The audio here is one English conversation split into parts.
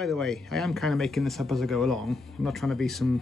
By the way, I am kind of making this up as I go along. I'm not trying to be some,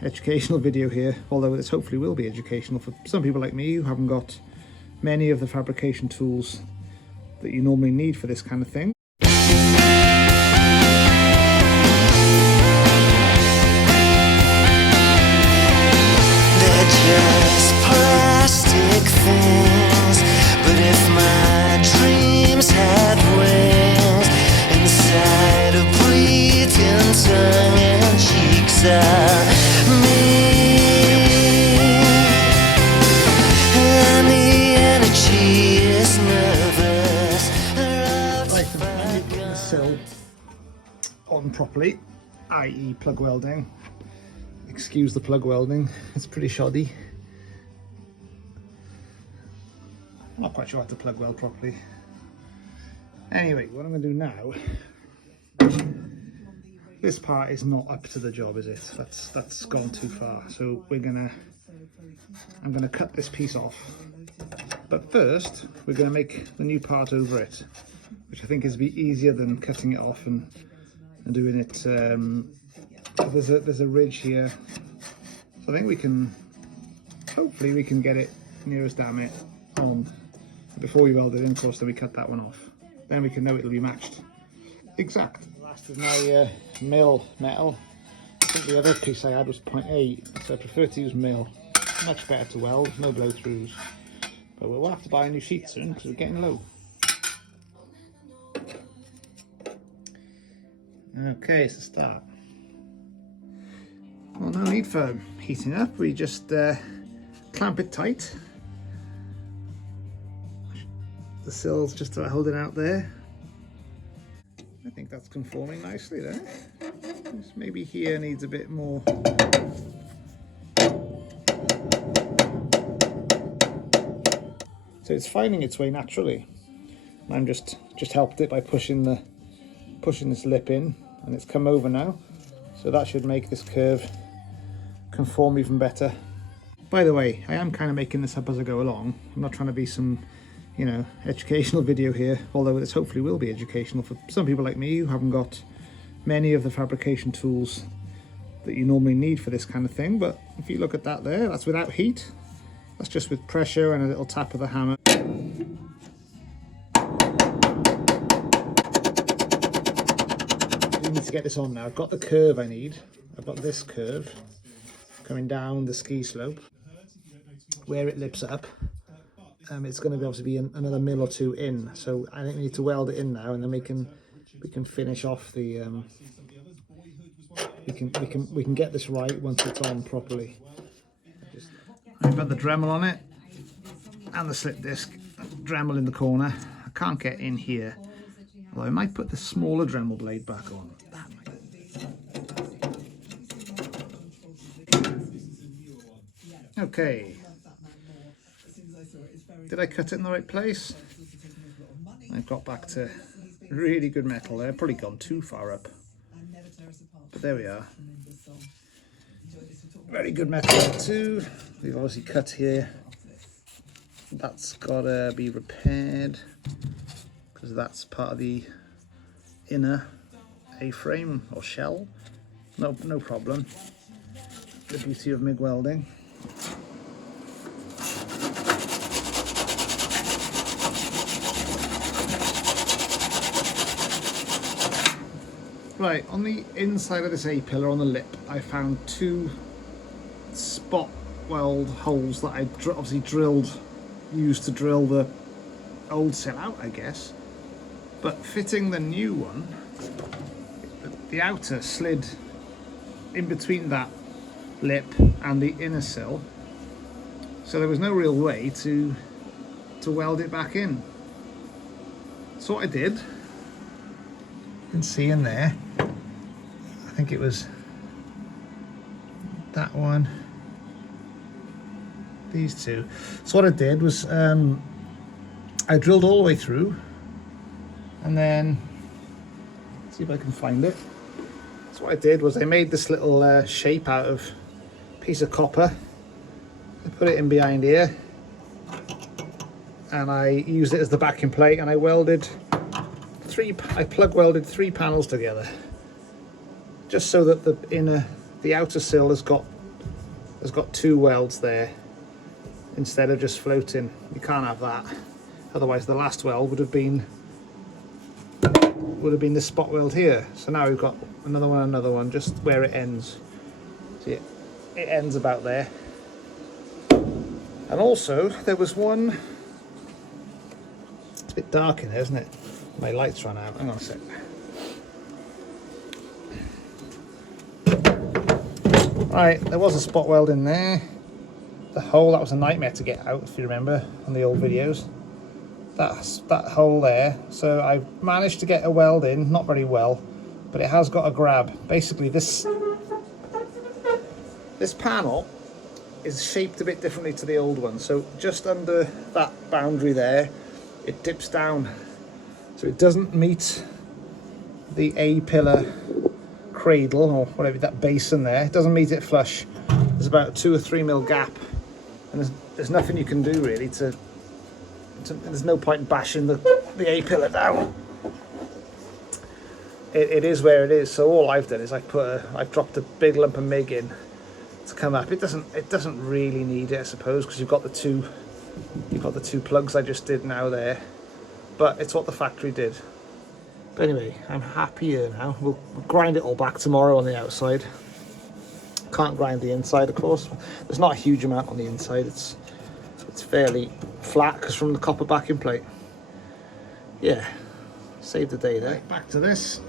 educational video here, although this hopefully will be educational for some people like me who haven't got many of the fabrication tools that you normally need for this kind of thing. They're just plastic things, but if my dreams had wings, inside a bleeding tongue and cheeks are me, and the energy is nervous. Right, I need to get the sill on properly, i.e. plug welding. Excuse the plug welding, it's pretty shoddy. I'm not quite sure how to plug weld properly. Anyway, what I'm going to do now, this part is not up to the job, is it? That's gone too far. So I'm gonna cut this piece off. But first, we're going to make the new part over it, which I think is a bit easier than cutting it off and doing it. There's a ridge here, so I think hopefully we can get it near as damn it on before we weld it in. Of course, then we cut that one off, then we can know it'll be matched exact. The last is my mill metal. I think the other piece I had was 0.8, so I prefer to use mill. Much better to weld, no blow throughs, but we'll have to buy a new sheet soon because we're getting low. Okay, so start. Well, no need for heating up, we just clamp it tight. The sill's just about holding out there. I think that's conforming nicely there. Just maybe here needs a bit more. So it's finding its way naturally. I'm just helped it by pushing this lip in, and it's come over now. So that should make this curve conform even better. By the way, I am kind of making this up as I go along. I'm not trying to be some, educational video here, although this hopefully will be educational for some people like me who haven't got many of the fabrication tools that you normally need for this kind of thing. But if you look at that there, that's without heat. That's just with pressure and a little tap of the hammer. I need to get this on now. I've got the curve I need. I've got this curve coming down the ski slope. Where it lips up, it's going to be obviously be another mil or two in. So I think we need to weld it in now, and then we can finish off the. We can get this right once it's on properly. I've got the Dremel on it and the slip disc. Dremel in the corner. I can't get in here. Although I might put the smaller Dremel blade back on. That might. Okay. Did I cut it in the right place? I've got back to really good metal there. Probably gone too far up. But there we are. Very good metal there too. We've obviously cut here. That's got to be repaired because that's part of the inner A-frame or shell. No problem. The beauty of MIG welding. Right, on the inside of this A-pillar on the lip, I found two spot weld holes that I obviously used to drill the old sill out, I guess. But fitting the new one, the outer slid in between that lip and the inner sill, so there was no real way to weld it back in. So what I did, you can see in there, I think it was that one, these two. So what I did was I drilled all the way through, and then see if I can find it. So what I did was I made this little shape out of a piece of copper. I put it in behind here, and I used it as the backing plate, and I welded I plug welded 3 panels together, just so that the outer sill has got 2 welds there instead of just floating. You can't have that, otherwise the last weld would have been the spot weld here. So now we've got another one just where it ends. See, it ends about there. And also there was one, it's a bit dark in there, isn't it? My light's run out. Hang on a sec. Right, there was a spot weld in there. The hole, that was a nightmare to get out, if you remember on the old videos. That hole there. So I managed to get a weld in, not very well, but it has got a grab. Basically this panel is shaped a bit differently to the old one. So just under that boundary there, it dips down. So it doesn't meet the A-pillar cradle, or whatever, that basin there. It doesn't meet it flush. There's about a 2 or 3 mil gap. And there's nothing you can do really there's no point in bashing the A-pillar down. It is where it is. So all I've done is I've dropped a big lump of MIG in to come up. It doesn't really need it, I suppose, because you've got the two plugs I just did now there. But it's what the factory did. But anyway, I'm happier now. We'll grind it all back tomorrow on the outside. Can't grind the inside, of course. There's not a huge amount on the inside. It's fairly flat because from the copper backing plate. Yeah, saved the day there. Right, back to this.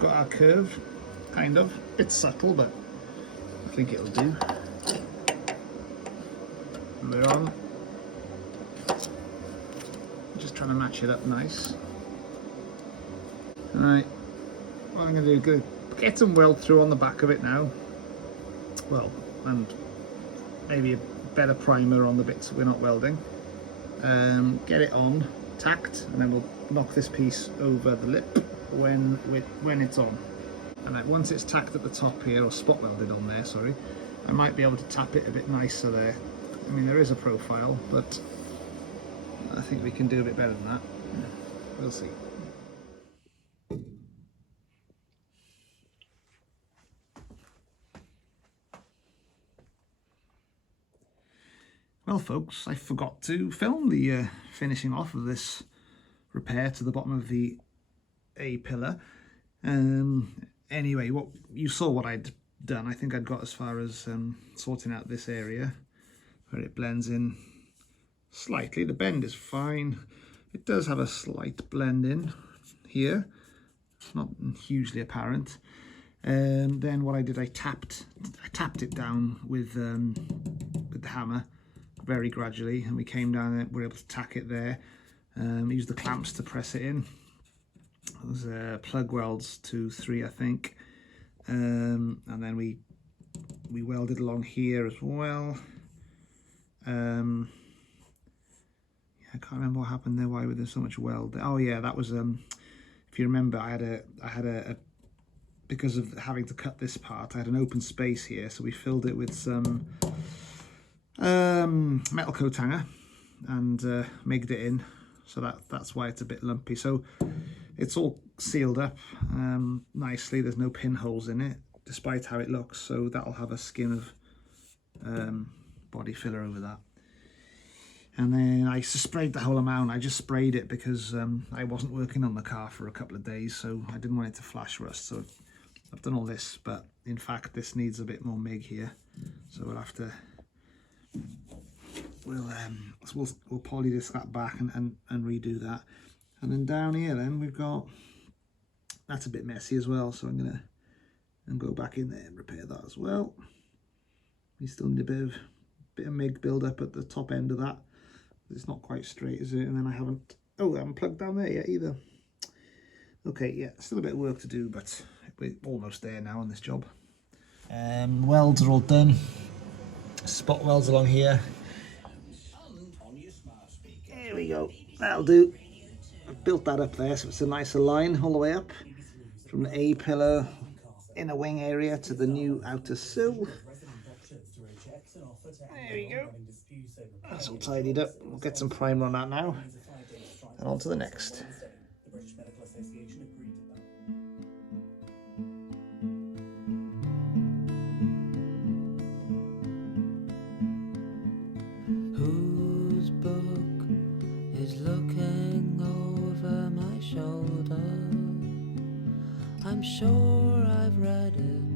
Got our curve, kind of. It's subtle, but I think it'll do. And we're on. Just trying to match it up nice. Alright, what I'm going to do, get some weld through on the back of it now. Well, and maybe a better primer on the bits we're not welding. Get it on, tacked, and then we'll knock this piece over the lip when it's on. And then once it's tacked at the top here, or spot welded on there, sorry, I might be able to tap it a bit nicer there. I mean, there is a profile, but I think we can do a bit better than that. We'll see. Well folks, I forgot to film the finishing off of this repair to the bottom of the A-pillar. Anyway, you saw what I'd done. I think I'd got as far as sorting out this area where it blends in slightly. The bend is fine. It does have a slight blend in here. It's not hugely apparent. Then what I did, I tapped it down with the hammer very gradually, and we came down and we were able to tack it there. Used the clamps to press it in. There's plug welds 2, 3, I think, and then we welded along here as well. I can't remember what happened there. Why was there so much weld? Oh yeah, that was if you remember, I had a because of having to cut this part, I had an open space here, so we filled it with some metal coat hanger and migged it in, so that's why it's a bit lumpy. So it's all sealed up nicely. There's no pinholes in it, despite how it looks. So that'll have a skin of body filler over that. And then I sprayed the whole amount. I just sprayed it because I wasn't working on the car for a couple of days, so I didn't want it to flash rust. So I've done all this, but in fact this needs a bit more MIG here. So we'll have to, we'll poly disc that back and redo that. And then down here then we've got, that's a bit messy as well, so I'm gonna go back in there and repair that as well. We still need a bit of MIG build up at the top end of that. It's not quite straight, is it? And then I haven't plugged down there yet either. Okay, yeah, still a bit of work to do, but we're almost there now on this job. Welds are all done. Spot welds along here. There we go, that'll do. I've built that up there, so it's a nicer line all the way up from the A-pillar inner wing area to the new outer sill. There we go. That's all tidied up. We'll get some primer on that now. and on to the next. The British Medical Association agreed to that. Whose book is looking over my shoulder? I'm sure I've read it